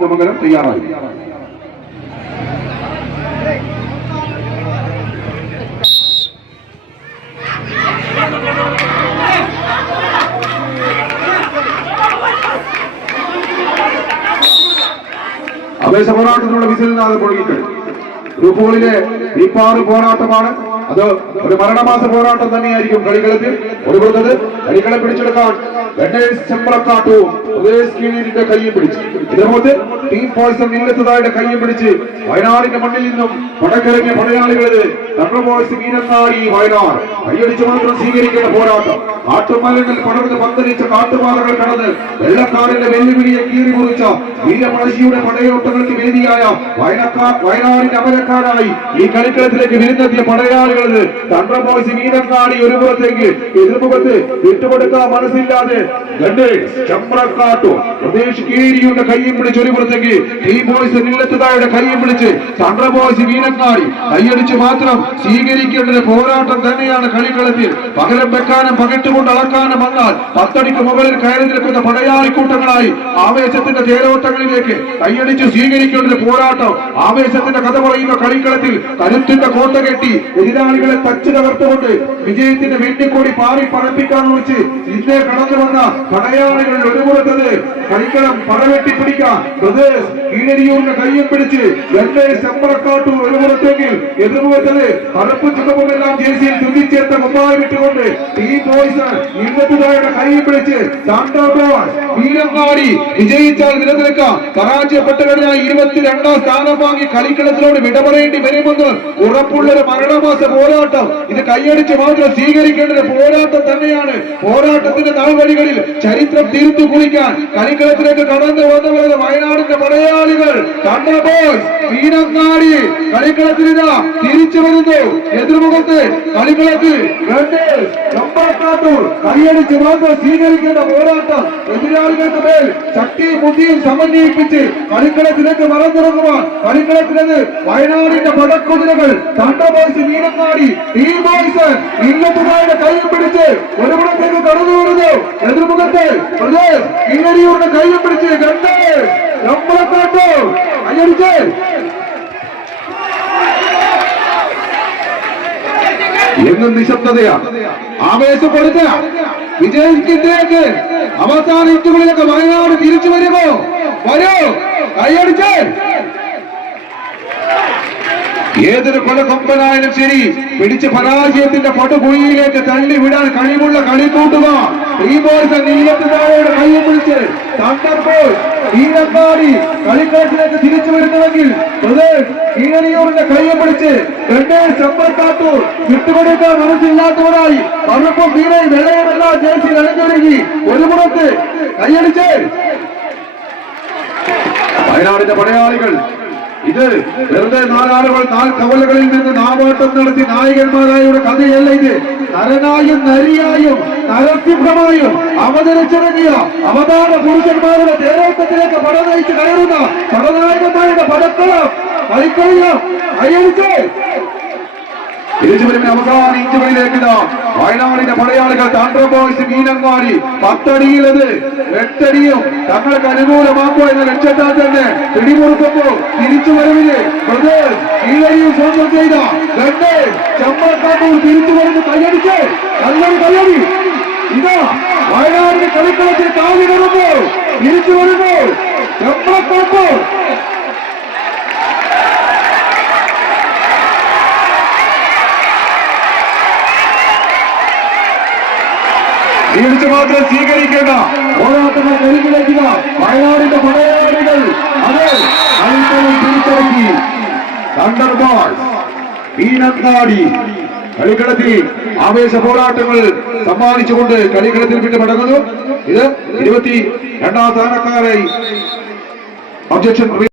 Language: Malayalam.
കുന്നമംഗലം തയ്യാറായി. ആവേശ പോരാട്ടത്തിനുള്ള വിസിലിനാഥ് പൊഴുകിക്കഴിഞ്ഞു. ഗ്രൂപ്പുകളിലെ തീപ്പാറ് പോരാട്ടമാണ്. അത് ഒരു മരണമാസ പോരാട്ടം തന്നെയായിരിക്കും കളിക്കളത്തിൽ ഒരുപുറത്തത്. കളികളെ പിടിച്ചെടുക്കാൻ ചെമ്പളക്കാട്ടവും കീഴിന്റെ കയ്യും പിടിച്ച്, ഇതേപോലെ ടീം പോയ്സൺ ഇല്ലത്തതായുടെ കയ്യും പിടിച്ച് വയനാടിന്റെ മണ്ണിൽ നിന്നും പടക്കിറങ്ങിയ പടയാളികളത് തണ്ടർ ബോയ്സ് മീനങ്ങാടി വയനാട് കൈയടിച്ച് മാത്രം സ്വീകരിക്കേണ്ട പോരാട്ടം. കാട്ടുമരങ്ങൾ പടർന്ന് പന്തലിച്ച കാട്ടുപാതകൾ കടന്ന് വെള്ളക്കാരന്റെ വെല്ലുവിളിയെ കീറി മുറിച്ച വീരപഴശ്ശിയുടെ പടയോട്ടങ്ങൾക്ക് വേദിയായ വയനാടിന്റെ അമരക്കാരായി ഈ കളിക്കളത്തിലേക്ക് വിരുന്നെത്തിയ പടയാളികളത് തണ്ടർ ബോയ്സ് മീനങ്ങാടി ഒരു പുറത്തേക്ക് എതിർമുഖത്ത് വിട്ടുകൊടുക്കാൻ മനസ്സില്ലാതെ ചെമ്പ്രക്കാട്ടു പ്രദേശ് കീരിയുടെ കയ്യും പിടിച്ച് ഒരു പുറത്തേക്ക് ടീം ബോയ്സ് നിലത്തുതായുടെ കയ്യും പിടിച്ച് തണ്ടർ ബോയ്സ് മീനങ്ങാടി കൈയടിച്ച് മാത്രം സ്വീകരിക്കേണ്ട പോരാട്ടം തന്നെയാണ് കളിക്കളത്തിൽ. പകരം വെക്കാനും പകിട്ടുകൊണ്ട് അളക്കാനും വന്നാൽ 10 അടിക്ക് മുകളിൽ കയറി നിൽക്കുന്ന പടയാളിക്കൂട്ടങ്ങളായി ആവേശത്തിന്റെ തേരോട്ടങ്ങളിലേക്ക് കൈയടിച്ച് സ്വീകരിക്കേണ്ട പോരാട്ടം. ആവേശത്തിന്റെ കഥ പറയുന്ന കളിക്കളത്തിൽ കരുത്തിന്റെ കോട്ട കെട്ടി എതിരാളികളെ തച്ചു തകർത്തുകൊണ്ട് വിജയത്തിന്റെ വെട്ടിക്കൂടി പാറി പറപ്പിക്കാൻ വിളിച്ച് ഇന്നേ കടന്നു വന്ന പടയാളികൾ ഒരുപുറത്തത് കളിക്കളം പടവെട്ടി പിടിക്കാൻ കീഴരിയൂരിന്റെ കയ്യും പിടിച്ച് ചെമ്പറക്കാട്ടൂർ ഒരു പുറത്തെങ്കിൽ എതിർമുഖത്തത് കറുപ്പ് ചുമപ്പുമെല്ലാം ജേഴ്സിയിൽ തുന്നിച്ചേർത്ത മുമ്പായി വിട്ടുകൊണ്ട് ടീം ബോയ്സ് ഇന്നത്തുതായുടെ കയ്യും പിടിച്ച് മീനങ്ങാടി വിജയിച്ചാൽ നിലനിൽക്കാം. പരാജയപ്പെട്ടവരായി 22ാം സ്ഥാനം വാങ്ങി കളിക്കളത്തിലോട് വിട പറയേണ്ടി വരുമെന്ന് ഉറപ്പുള്ളൊരു മരണമാസ പോരാട്ടം. ഇത് കൈയടിച്ച് മാത്രം സ്വീകരിക്കേണ്ട പോരാട്ടം തന്നെയാണ്. പോരാട്ടത്തിന്റെ നാൾവഴികളിൽ ചരിത്രം തിരുത്തു കുറിക്കാൻ കളിക്കളത്തിലേക്ക് കടന്നു വന്നവരുടെ വയനാടിന്റെ പടയാളികൾ തണ്ടർ ബോയ്സ് മീനങ്ങാടി കളിക്കളത്തിലിതാ തിരിച്ചു വരുന്നു. എതിർമുഖത്ത് കളിക്കളത്തിൽ കൈയടിച്ച് മാത്രം സ്വീകരിക്കേണ്ട പോരാട്ടം. എതിരാളികൾക്ക് മേൽ ശക്തിയും ബുദ്ധിയും സമന്വയിപ്പിച്ച് കളിക്കളത്തിലേക്ക് മറന്നിറങ്ങുവാൻ കളിക്കളത്തിലത് വയനാടിന്റെ പടക്കുതിരകൾ thunder boys Meenangadi team boys ഇല്ലത്തുകാരുടെ കൈയും പിടിച്ച് ഒരു പുറത്തേക്ക് കടന്നു വരുന്നു. എതിർമുഖത്ത് പ്രദേശ് ഇങ്ങരിയൂരിന്റെ കൈയും പിടിച്ച് കൈയടിച്ച് എന്നും നിശബ്ദതയാണ്. ആവേശപ്പെടുത്തുക വിജയിക്കിട്ടേക്ക് അവസാന ഇറ്റുകളിലൊക്കെ വയനാട് തിരിച്ചു വരുമോ? വരൂ, കൈയടിച്ച് ഏതൊരു കൊലക്കൊമ്പനായാലും ശരി പിടിച്ച് പരാജയത്തിന്റെ പടുകുഴിയിലേക്ക് തള്ളി വിടാൻ കഴിവുള്ള കളിക്കൂട്ടുകാർ ടീം ബോയ്സ് നീലത്തുകാരോട് കയ്യും പിടിച്ച് തണ്ടർ ബോയ്സ് മീനങ്ങാടി കളിക്കളത്തിലേക്ക് തിരിച്ചു വരുന്നുവെങ്കിൽ കീഴരിയൂരിന്റെ കയ്യും പിടിച്ച് ചെമ്പറക്കാട്ടൂർ വിട്ടുകൊടുക്കാൻ മനസ്സില്ലാത്തവരായി കറുപ്പും വീരയും വെള്ളയുമെല്ലാം ജേഴ്സിയിൽ അണിഞ്ഞൊരുങ്ങി ഒരു പുറത്ത് കൈയടിച്ച് വയനാടിന്റെ പടയാളികൾ ഇത് വെറുതെ നാലാളുകൾ കവലകളിൽ നിന്ന് നാവാട്ടം നടത്തി നായകന്മാരായുടെ കഥയല്ല. ഇത് നരനായും നരിയായും നരസിംഹമായും അവതരിച്ചിറങ്ങിയ അവതാര പുരുഷന്മാരുടെ തേരോട്ടത്തിലേക്ക് പട നയിച്ച് കയറുന്ന പടനായകന്മാരുടെ പടക്കളം കളിക്കളിയും അയടിച്ച് തിരിച്ചു വരുന്ന അവസാന ഇഞ്ചുകളിലേക്ക് വയനാടിന്റെ പടയാളികൾ തണ്ടർ ബോയ്സ് മീനങ്ങാടി 10 അടിയിലത് 8 അടിയും തങ്ങൾക്ക് അനുകൂലമാക്കുക എന്ന ലക്ഷ്യത്താൽ തന്നെ പിടിമുറുക്കുമ്പോൾ തിരിച്ചു വരവില് കീഴരിയും സ്വന്തം ചെയ്ത ചെമ്പറക്കാട്ടൂർ തിരിച്ചു വരുന്ന കയ്യടിച്ച് നല്ലൊരു കയ്യടി. ഇതാ വയനാടിന്റെ കളിക്കളത്തിൽ കാവി വരുമ്പോൾ തിരിച്ചു വരുമ്പോൾ ചെമ്പറക്കാട്ടൂർ തിരിച്ചു മാത്രം സ്വീകരിക്കേണ്ട പോരാട്ടങ്ങൾ കളിക്കിലേക്കുക വയനാടിന്റെ പടയാളികൾ അത് കളിക്കളി തിരിച്ചടക്കി. തണ്ടർ ബോയ്സ് മീനങ്ങാടി കളിക്കളത്തിൽ ആവേശ പോരാട്ടങ്ങൾ സമ്മാനിച്ചുകൊണ്ട് കളിക്കളത്തിൽ പിന്നെ മടങ്ങുന്നു. ഇത് 22ാം സ്ഥാനക്കാരായി അധ്യക്ഷൻ